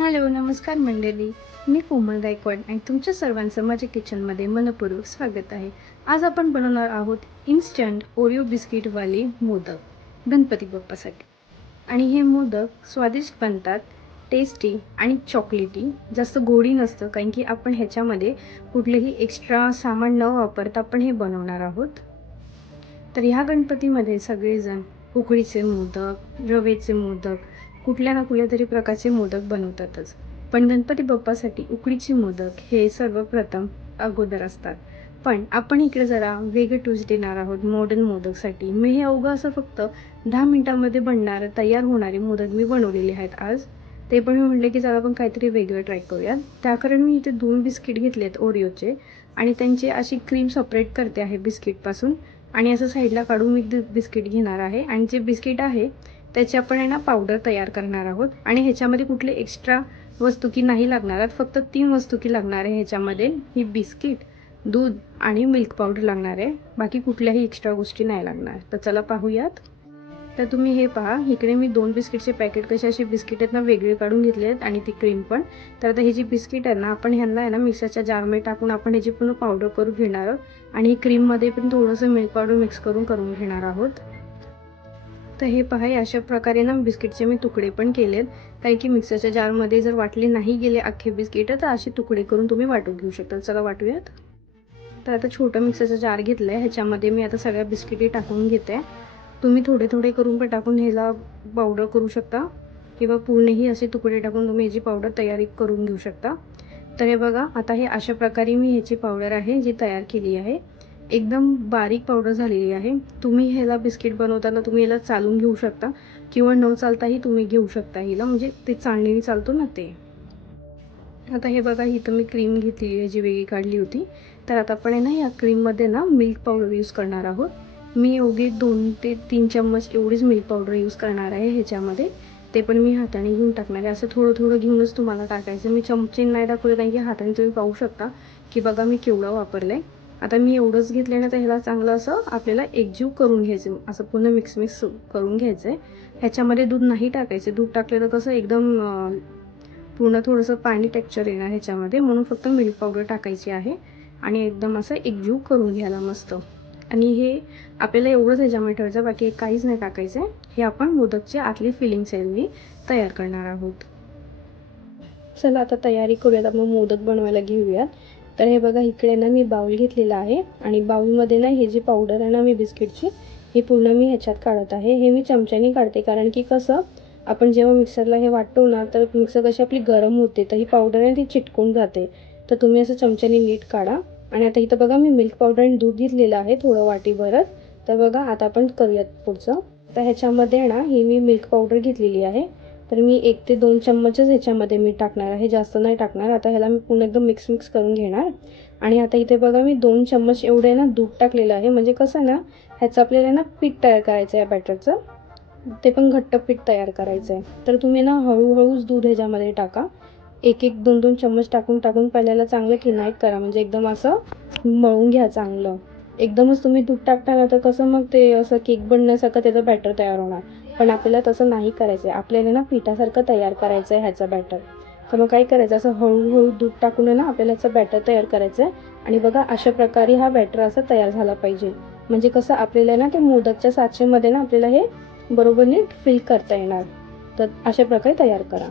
Hello नमस्कार मंडळी. मी कोमल गायकवाड आणि तुमच्या सर्वांचं माझ्या किचनमध्ये मनपूर्वक स्वागत आहे. आज आपण बनवणार आहोत इन्स्टंट ओरिओ बिस्किटवाले मोदक गणपती बाप्पासाठी. आणि हे मोदक स्वादिष्ट बनतात टेस्टी आणि चॉकलेटी जास्त गोडी नसतं कारण की आपण ह्याच्यामध्ये कुठलंही एक्स्ट्रा सामान न वापरता आपण हे बनवणार आहोत. तर ह्या गणपतीमध्ये सगळेजण उकडीचे मोदक रवेचे मोदक कुठल्या ना कुठल्या तरी प्रकारचे मोदक बनवतातच. पण गणपती बाप्पासाठी उकडीचे मोदक हे सर्वप्रथम अगोदर असतात. पण आपण इकडे जरा वेगळे टूच देणार आहोत मॉडर्न मोदकसाठी. मी हे अवघं असं फक्त दहा मिनटामध्ये बनणारं तयार होणारे मोदक मी बनवलेले आहेत आज. ते पण मी म्हटले की जरा आपण काहीतरी वेगळं ट्राय करूयात. त्याकरण मी इथे दोन बिस्किट घेतले आहेत ओरिओचे आणि त्यांची अशी क्रीम सपरेट करते आहे बिस्किटपासून. आणि असं साईडला काढून मी बिस्किट घेणार आहे. आणि जे बिस्किट आहे त्याची आपण आहे ना पावडर तयार करणार आहोत. आणि ह्याच्यामध्ये कुठले एक्स्ट्रा वस्तू की नाही लागणार आहेत फक्त तीन वस्तू की लागणार आहे ह्याच्यामध्ये. ही बिस्किट दूध आणि मिल्क पावडर लागणार आहे. बाकी कुठल्याही एक्स्ट्रा गोष्टी नाही लागणार. तर चला पाहूयात. तर तुम्ही हे पहा. इकडे मी दोन बिस्किटचे पॅकेट कसे असे बिस्किट आहेत ना वेगळे काढून घेतले आहेत आणि ती क्रीम पण. तर आता ही जी बिस्किट आहे ना आपण ह्यांना आहे ना मिक्सरच्या जारमध्ये टाकून आपण ह्याची पूर्ण पावडर करून घेणार आहोत. आणि क्रीममध्ये पण थोडंसं मिल्क पावडर मिक्स करून करून घेणार आहोत. तर हे पहा अशा प्रकारे ना बिस्किटचे मी तुकडे पण केलेत. कारण की मिक्सरच्या जारमध्ये जर वाटले नाही गेले अख्खे बिस्किट तर असे तुकडे करून तुम्ही वाटून घेऊ शकता. चला वाटूयात. तर आता छोटं मिक्सरचं जार घेतलं आहे ह्याच्यामध्ये मी आता सगळ्या बिस्किटी टाकून घेते. तुम्ही थोडे थोडे करून पण टाकून ह्याला पावडर करू शकता. किंवा पूर्णही असे तुकडे टाकून तुम्ही ह्याची पावडर तयारी करून घेऊ शकता. तर हे बघा आता हे अशा प्रकारे मी ह्याची पावडर आहे जी तयार केली आहे. एकदम बारीक पावडर झालेली आहे. तुम्ही ह्याला बिस्किट बनवताना तुम्ही ह्याला चालून घेऊ शकता किंवा न चालताही तुम्ही घेऊ शकता हिला म्हणजे ते चालणीने चालतो ना ते. आता हे बघा इथं मी क्रीम घेतली आहे जी वेगळी काढली होती. तर आता आपण आहे ना या क्रीममध्ये ना मिल्क पावडर यूज करणार आहोत. मी एवढी दोन ते तीन चम्मच एवढीच मिल्क पावडर यूज करणार आहे ह्याच्यामध्ये. ते पण मी हाताने घेऊन टाकणार आहे. असं थोडं थोडं घेऊनच तुम्हाला टाकायचं. मी चमचे नाही दाखवलं कारण की हाताने तुम्ही पाहू शकता की बघा मी केवढं वापरलं आहे आता मी एवढंच घेतलं ना तर ह्याला चांगलं असं आपल्याला एकजीव करून घ्यायचं असं पूर्ण मिक्स मिक्स करून घ्यायचं आहे ह्याच्यामध्ये दूध नाही टाकायचं. दूध टाकलं तर कसं एकदम पूर्ण थोडंसं पाणी टेक्चर येणार ह्याच्यामध्ये. म्हणून फक्त मिल्क पावडर टाकायची आहे. आणि एकदम असं एकजीव करून घ्यायला मस्त. आणि हे आपल्याला एवढंच ह्याच्यामध्ये ठेवायचं बाकी काहीच नाही टाकायचं आहे हे आपण मोदकची आतली फिलिंग्स आहे मी तयार करणार आहोत. चला आता तयारी करूयात. आपण मोदक बनवायला घेऊयात. तर हे बघा इकडे ना मी बाऊल घेतलेला आहे आणि बाऊलमध्ये ना हे जी पावडर आहे ना मी बिस्किटची ही पूर्ण मी ह्याच्यात काढत आहे. हे मी चमच्याने काढते कारण की कसं आपण जेव्हा मिक्सरला हे वाटतो ना तर मिक्सर कशी आपली गरम होते तर ही पावडर आहे ती चिटकून जाते. तर तुम्ही असं चमच्याने नीट काढा. आणि आता इथं बघा मी मिल्क पावडर आणि दूध घेतलेलं आहे थोडं वाटीभरच तर बघा आता आपण करूयात पुढचं. तर ह्याच्यामध्ये ना ही मी मिल्क पावडर घेतलेली आहे. तर मी एक ते दोन चम्मचच ह्याच्यामध्ये मी टाकणार आहे. जास्त नाही टाकणार. आता ह्याला मी पूर्ण एकदम मिक्स मिक्स करून घेणार. आणि आता इथे बघा मी दोन चम्मच एवढे ना दूध टाकलेलं आहे. म्हणजे कसं ना ह्याचं आपल्याला ना पीठ तयार करायचं आहे बॅटरचं. ते पण घट्ट पीठ तयार करायचं आहे. तर तुम्ही ना हळूहळूच दूध ह्याच्यामध्ये टाका. एक एक दोन दोन चम्मच टाकून टाकून पहिल्याला चांगलं किनाईट करा. म्हणजे एकदम असं मळून घ्या चांगलं. एकदमच तुम्ही दूध टाकता ना तर कसं मग ते असं केक बनण्यासारखं त्याचं बॅटर तयार होणार. पण आपल्याला तसं नाही करायचं आहे आपल्याला ना पिठासारखं तयार करायचं आहे ह्याचं बॅटर तर मग काय करायचं? असं हळूहळू दूध टाकून आहे ना आपल्याला याचं बॅटर तयार करायचं आहे आणि बघा अशा प्रकारे हा बॅटर असा तयार झाला पाहिजे. म्हणजे कसं आपल्याला ना ते मोदकच्या साचेमध्ये ना आपल्याला हे बरोबर नीट फिल करता येणार. तर अशा प्रकारे तयार करा.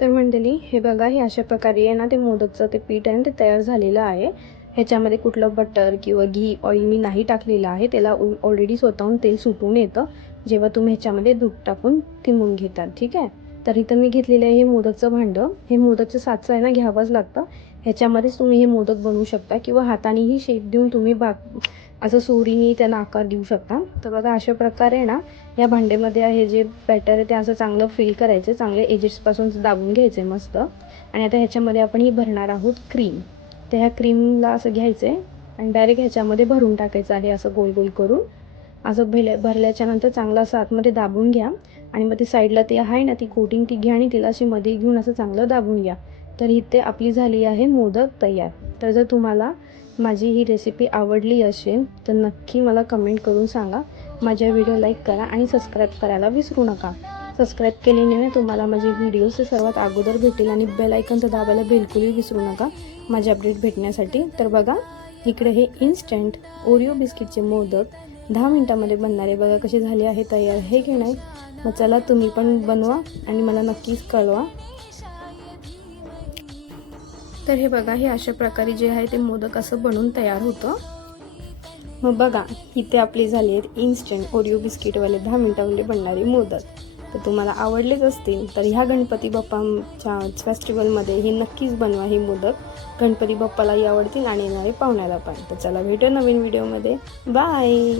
तर मंडळी हे बघा हे अशा प्रकारे आहे ना ते मोदकचं ते पीठ आहे ना ते तयार झालेलं आहे. ह्याच्यामध्ये कुठलं बटर किंवा घी ऑइल मी नाही टाकलेलं आहे. त्याला ऑलरेडी स्वतःहून तेल सुटून येतं. जेव्हा तुम्ही ह्याच्यामध्ये दूध टाकून तिमून घेतात ठीक आहे? तर इथं मी घेतलेलं आहे हे मोदकचं भांडं. हे मोदकचं साचं आहे ना घ्यावंच लागतं. ह्याच्यामध्येच तुम्ही हे मोदक बनवू शकता किंवा हातानेही शेप देऊन तुम्ही बाग असं सुरीने त्यांना आकार देऊ शकता. तर बघा अशा प्रकारे ना या भांडेमध्ये आहे जे बॅटर आहे ते असं चांगलं फिल करायचं चांगले एजेसपासून दाबून घ्यायचे मस्त. आणि आता ह्याच्यामध्ये आपण ही भरणार आहोत क्रीम तर ह्या क्रीमला असं घ्यायचं आहे आणि डायरेक्ट ह्याच्यामध्ये भरून टाकायचं आहे असं गोल गोल करून. असं भरल्या भरल्याच्या नंतर चांगलं असं आतमध्ये दाबून घ्या. आणि मग ते साईडला ते आहे ना ती कोटिंग ती घ्या आणि तिला अशी मध्ये घेऊन असं चांगलं दाबून घ्या. तर इथे आपली झाली आहे मोदक तयार. तर जर तुम्हाला माझी ही रेसिपी आवडली असेल तर नक्की मला कमेंट करून सांगा. माझ्या व्हिडिओ लाईक करा आणि सबस्क्राईब करायला विसरू नका. सबस्क्राईब केल्याने तुम्हाला माझे व्हिडिओज सर्वात अगोदर भेटेल आणि बेल ऐकन तर दाबायला बिलकुलही विसरू नका. माझे अपडेट भेटण्यासाठी. तर बघा इकडे हे इन्स्टंट ओरिओ बिस्किटचे मोदक. दहा मिनटामध्ये बनणारे बघा कसे झाले आहे तयार. हे की नाही? मग चला तुम्ही पण बनवा आणि मला नक्कीच कळवा. तर हे बघा हे अशा प्रकारे जे आहे ते मोदक असं बनून तयार होतं. मग बघा इथे आपले झाले आहेत इन्स्टंट ओरिओ बिस्किटवाले दहा मिनटामध्ये बनणारे मोदक. तर तुम्हाला आवडलेच असतील तर ह्या गणपती बाप्पाच्या फेस्टिवलमध्ये हे नक्कीच बनवा हे मोदक. गणपती बाप्पालाही आवडतील आणि येणारे पाहुण्याला पण. तर चला भेटू नवीन व्हिडिओमध्ये बाय